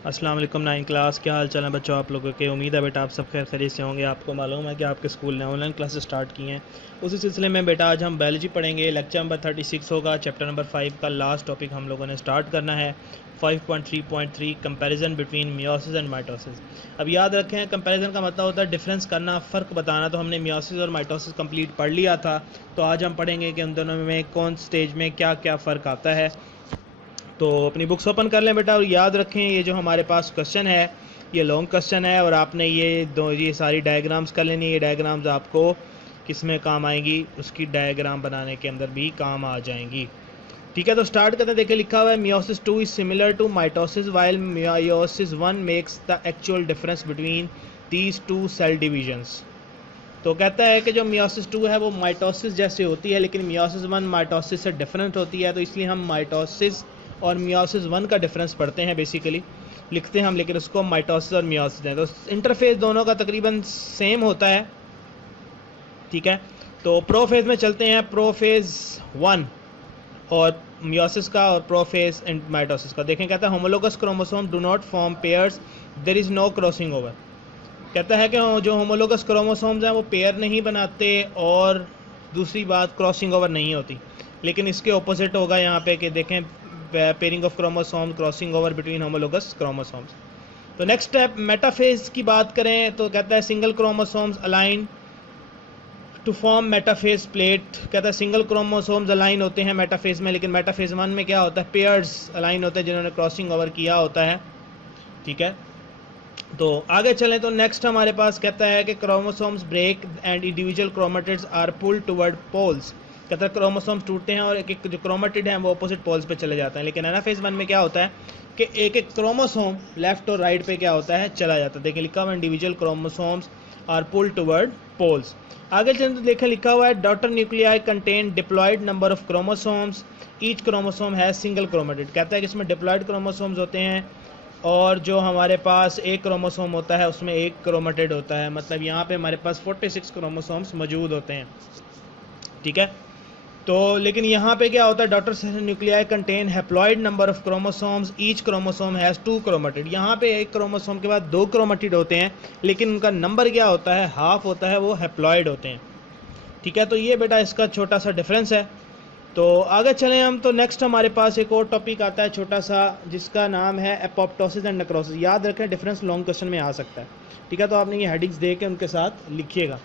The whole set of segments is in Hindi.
अस्सलाम वालेकुम नाइन क्लास, क्या हाल चाल है बच्चों आप लोगों के। उम्मीद है बेटा आप सब खैर खैरियत से होंगे। आपको मालूम है कि आपके स्कूल ने ऑनलाइन क्लासेस स्टार्ट की हैं। उसी सिलसिले में बेटा आज हम बायोलॉजी पढ़ेंगे। लेक्चर नंबर 36 होगा। चैप्टर नंबर 5 का लास्ट टॉपिक हम लोगों ने स्टार्ट करना है। 5.3.3 comparison between meiosis and mitosis. अब याद रखें, कंपैरिजन का मतलब होता है डिफरेंस करना, फ़र्क बताना। तो हमने मियोसिस और माइटोसिस कंप्लीट पढ़ लिया था। तो आज हम पढ़ेंगे कि उन दोनों में कौन स्टेज में क्या क्या फ़र्क आता है। तो अपनी बुक्स ओपन कर लें बेटा और याद रखें ये जो हमारे पास क्वेश्चन है ये लॉन्ग क्वेश्चन है और आपने ये सारी डायग्राम्स कर लेनी। ये डायग्राम्स आपको किस में काम आएंगी, उसकी डायग्राम बनाने के अंदर भी काम आ जाएंगी। ठीक है, तो स्टार्ट करते हैं। देखिए लिखा हुआ है meiosis 2 is similar to mitosis while meiosis 1 makes the actual difference between these two cell divisions. तो कहता है कि जो मियोसिस 2 है वो माइटोसिस जैसे होती है, लेकिन मियोसिस 1 माइटोसिस से डिफरेंट होती है। तो इसलिए हम माइटोसिस और मियोसिस 1 का डिफरेंस पढ़ते हैं, बेसिकली लिखते हैं हम, लेकिन उसको माइटोसिस और मियोसिस हैं। तो इंटरफेस दोनों का तकरीबन सेम होता है। ठीक है, तो प्रोफेज में चलते हैं। प्रोफेज 1 और मियोसिस का और प्रोफेज एंड माइटोसिस का देखें। कहता है homologous chromosome do not form pairs, there is no crossing over. कहता है कि जो होमोलोगस क्रोमोसोम्स हैं वो पेयर नहीं बनाते और दूसरी बात क्रॉसिंग ओवर नहीं होती। लेकिन इसके ऑपोजिट होगा यहाँ पे कि देखें pairing of chromosomes, crossing over between homologous chromosomes. तो नेक्स्ट स्टेप मेटाफेज की बात करें तो कहता है single chromosomes align to form metaphase plate. कहता है सिंगल क्रोमोसोम्स अलाइन होते हैं मेटाफेज में, लेकिन मेटाफेज 1 में क्या होता है, पेयर्स अलाइन होते हैं जिन्होंने क्रॉसिंग ओवर किया होता है। ठीक है, तो आगे चलें तो नेक्स्ट हमारे पास कहता है कि chromosomes break and individual chromatids are pulled toward poles. कहता है क्रोमोसोम्स टूटते हैं और एक एक जो क्रोमेटिड हैं वो अपोजिट पोल्स पे चले जाते हैं। लेकिन एनाफेज 1 में क्या होता है कि एक एक क्रोमोसोम लेफ्ट और राइट पे क्या होता है, चला जाता है। देखिए लिखा हुआ है individual chromosomes are pulled toward poles. आगे चलें तो देखें लिखा हुआ है daughter nuclei contain diploid number of chromosomes, each chromosome है सिंगल क्रोमेटिड। कहता है कि इसमें डिप्लॉयड क्रोमोसोम्स होते हैं और जो हमारे पास एक क्रोमोसोम होता है उसमें एक क्रोमेटिड होता है। मतलब यहाँ पे हमारे पास 46 क्रोमोसोम्स मौजूद होते हैं। ठीक है, तो लेकिन यहाँ पे क्या होता है, daughter nuclei contain haploid number of chromosomes, each chromosome has 2 chromatid. यहाँ पे एक क्रोमोसोम के बाद 2 क्रोमेटिड होते हैं, लेकिन उनका नंबर क्या होता है, हाफ होता है, वो हैप्लॉइड होते हैं। ठीक है, तो ये बेटा इसका छोटा सा डिफरेंस है। तो आगे चलें हम, तो नेक्स्ट हमारे पास एक और टॉपिक आता है छोटा सा जिसका नाम है एपोप्टोसिस एंड नेक्रोसिस। याद रखें डिफरेंस लॉन्ग क्वेश्चन में आ सकता है। ठीक है, तो आपने ये हेडिंग्स दे के उनके साथ लिखिएगा।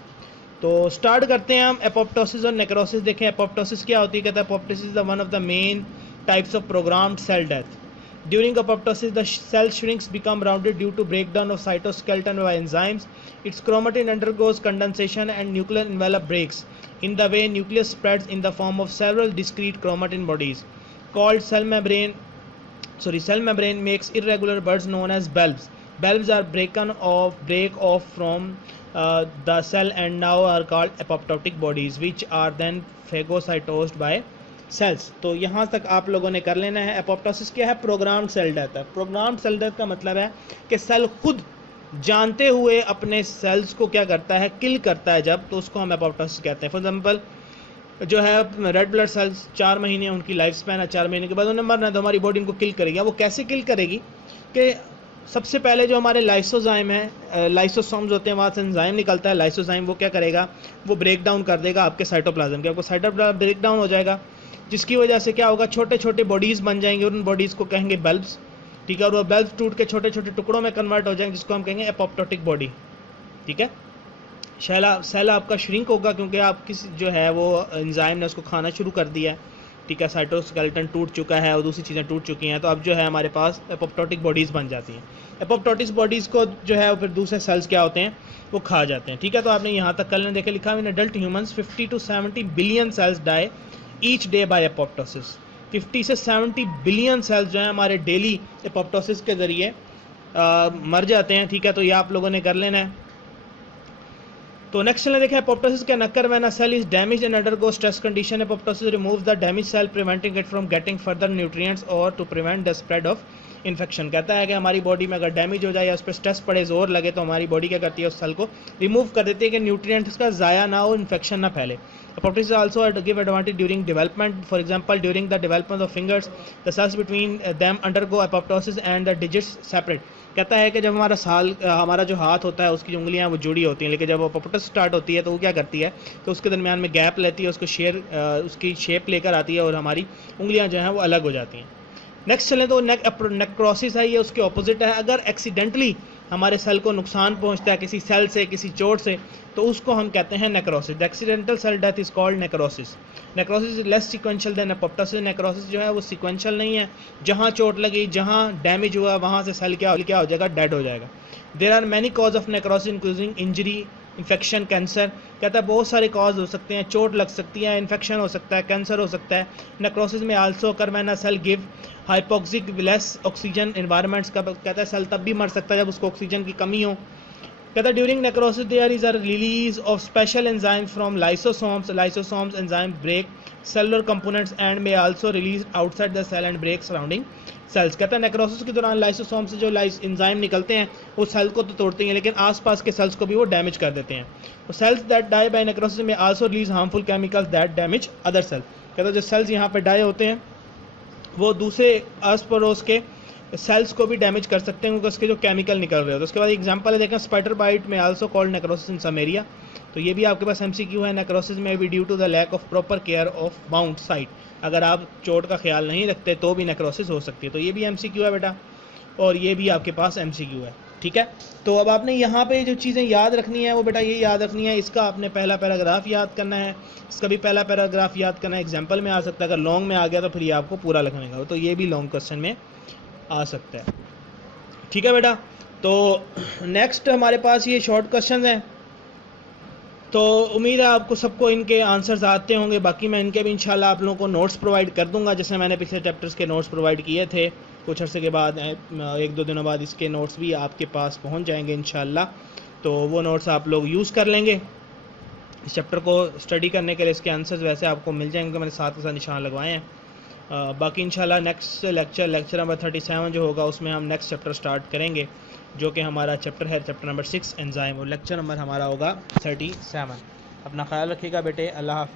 तो स्टार्ट करते हैं हम एपोप्टोसिस और नेक्रोसिस। देखें एपोप्टोसिस क्या होती है। कहता है apoptosis is one of the main types of programmed cell death. During apoptosis, the cell shrinks become rounded due to breakdown of cytoskeleton by enzymes. Its chromatin undergoes condensation and nuclear envelope breaks. In the way, nucleus spreads in the form of several discrete chromatin bodies, called cell membrane. Cell membrane makes irregular buds known as bulbs. Bulbs are break off from the cell and now are called apoptotic bodies, which are then phagocytosed by cells. तो यहाँ तक आप लोगों ने कर लेना है। एपोप्टोसिस क्या है, प्रोग्राम्ड सेल डेथ है। प्रोग्राम्ड सेल डेथ का मतलब है कि सेल खुद जानते हुए अपने सेल्स को क्या करता है, किल करता है जब, तो उसको हम एपोप्टोसिस कहते हैं। फॉर एग्जांपल जो है रेड ब्लड सेल्स 4 महीने उनकी लाइफ स्पैन है, 4 महीने के बाद उन्हें मरना है, तो हमारी बॉडी उनको किल करेगी। वो कैसे किल करेगी कि सबसे पहले जो हमारे लाइसोजाइम है, लाइसोसोम्स होते हैं, वहाँ से एंजाइम निकलता है। लाइसोजाइम वो क्या करेगा, वो ब्रेक डाउन कर देगा आपके साइटोप्लाज्म के। आपको साइटोप्लाज्म ब्रेक डाउन हो जाएगा, जिसकी वजह से क्या होगा, छोटे छोटे बॉडीज़ बन जाएंगे। उन बॉडीज़ को कहेंगे बल्ब्स। ठीक है, और वो बल्ब्स टूट के छोटे छोटे टुकड़ों में कन्वर्ट हो जाएंगे, जिसको हम कहेंगे एपोप्टोटिक बॉडी। ठीक है, सेल आपका श्रिंक होगा क्योंकि आप किस जो है वो एंजाइम ने उसको खाना शुरू कर दिया है। ठीक है, साइटोस्केलेटन टूट चुका है और दूसरी चीज़ें टूट चुकी हैं, तो अब जो है हमारे पास एपोप्टोटिक बॉडीज़ बन जाती हैं। एपोप्टोटिक बॉडीज़ को जो है फिर दूसरे सेल्स क्या होते हैं, वो खा जाते हैं। ठीक है, तो आपने यहाँ तक कल देखे लिखा है in adult humans 50 to 70 billion cells die each day by apoptosis. 50 से 70 बिलियन सेल्स जो है हमारे डेली एपोप्टोसिस के ज़रिए मर जाते हैं। ठीक है, तो ये आप लोगों ने कर लेना है। तो नेक्स्ट चलें, देखें apoptosis can occur when a cell is damage and undergo stress condition. Apoptosis removes the damage cell preventing it from getting further nutrients और to prevent the spread of infection. कहता है कि हमारी बॉडी में अगर डैमेज हो जाए या उस पर स्ट्रेस पड़े, जोर लगे, तो हमारी बॉडी क्या करती है, उस सेल को रिमूव कर देती है कि न्यूट्रिएंट्स का ज़ाया ना हो, इन्फेक्शन ना फैले। Apoptosis also give advantage during development. For example, during the development of fingers, the cells between them undergo apoptosis and the digits separate. कहता है कि जब हमारा जो हाथ होता है उसकी जो उंगलियां वो जुड़ी होती हैं, लेकिन जब अपॉप्टोसिस स्टार्ट होती है तो वो क्या करती है कि उसके दरमियान में गैप लेती है, उसकी शेप लेकर आती है और हमारी उंगलियां जो हैं वो अलग हो जाती हैं। नेक्स्ट चलें तो नेक्रोसिस है, ये उसके ऑपोजिट है। अगर एक्सीडेंटली हमारे सेल को नुकसान पहुंचता है किसी सेल से, किसी चोट से, तो उसको हम कहते हैं necrosis. The accidental cell death is called necrosis. Necrosis is less sequential than apoptosis. Necrosis जो है वो सीक्वेंशियल नहीं है, जहां चोट लगी, जहां डैमेज हुआ, वहां से सेल क्या हो जाएगा, डेड हो जाएगा। There are many cause of necrosis including injury, infection, cancer. कहता है बहुत सारे कॉज हो सकते हैं, चोट लग सकती है, इन्फेक्शन हो सकता है, कैंसर हो सकता है। नेक्रोसिस में आल्सो कर when a cell give hypoxic less oxygen environments का, कहता है सेल तब भी मर सकता है जब उसको ऑक्सीजन की कमी हो। कहता है during necrosis there is a release of special enzyme from lysosomes. Lysosomes enzyme break cellular components and may also release outside the cell and break surrounding cells. कहता है नेक्रोसिस के दौरान लाइसोसोम से जो एंजाइम निकलते हैं वो सेल को तो तोड़ते हैं, लेकिन आसपास के सेल्स को भी वो डैमेज कर देते हैं। Cells that die by necrosis में also release harmful chemicals that damage other cell. कहता है जो सेल्स यहाँ पे डाई होते हैं वो दूसरे आस पड़ोस के सेल्स को भी डैमेज कर सकते हैं क्योंकि उसके जो केमिकल निकल रहे हो। तो उसके बाद एग्जांपल है देखें, स्पाइडर बाइट में आल्सो कॉल्ड नेक्रोसिस इन सम एरिया। तो ये भी आपके पास एमसीक्यू है। नेक्रोसिस में भी due to the lack of proper care of wound site. अगर आप चोट का ख्याल नहीं रखते तो भी नेक्रोसिस हो सकती है। तो ये भी एमसीक्यू है बेटा, और ये भी आपके पास एमसीक्यू है। ठीक है, तो अब आपने यहाँ पे जो चीज़ें याद रखनी है वो बेटा ये याद रखनी है। इसका आपने पहला पैराग्राफ याद करना है, इसका भी पहला पैराग्राफ याद करना है। एग्जाम्पल में आ सकता है, अगर लॉन्ग में आ गया तो फिर ये आपको पूरा लिखने का, तो ये भी लॉन्ग क्वेश्चन में आ सकता है। ठीक है बेटा, तो नेक्स्ट हमारे पास ये शॉर्ट क्वेश्चन हैं। तो उम्मीद है आपको सबको इनके आंसर्स आते होंगे। बाकी मैं इनके भी इंशाल्लाह आप लोगों को नोट्स प्रोवाइड कर दूंगा, जैसे मैंने पिछले चैप्टर्स के नोट्स प्रोवाइड किए थे। कुछ अर्से के बाद 1-2 दिनों बाद इसके नोट्स भी आपके पास पहुंच जाएंगे इंशाल्लाह। तो वो नोट्स आप लोग यूज़ कर लेंगे इस चैप्टर को स्टडी करने के लिए। इसके आंसर्स वैसे आपको मिल जाएंगे, मैंने साथ के साथ निशान लगवाए हैं। बाकी इंशाल्लाह नेक्स्ट लेक्चर नंबर 37 जो होगा उसमें हम नेक्स्ट चैप्टर स्टार्ट करेंगे, जो कि हमारा चैप्टर है चैप्टर नंबर 6 एंजाइम, और लेक्चर नंबर हमारा होगा 37। अपना ख्याल रखिएगा बेटे, अल्लाह हाफ़िज़।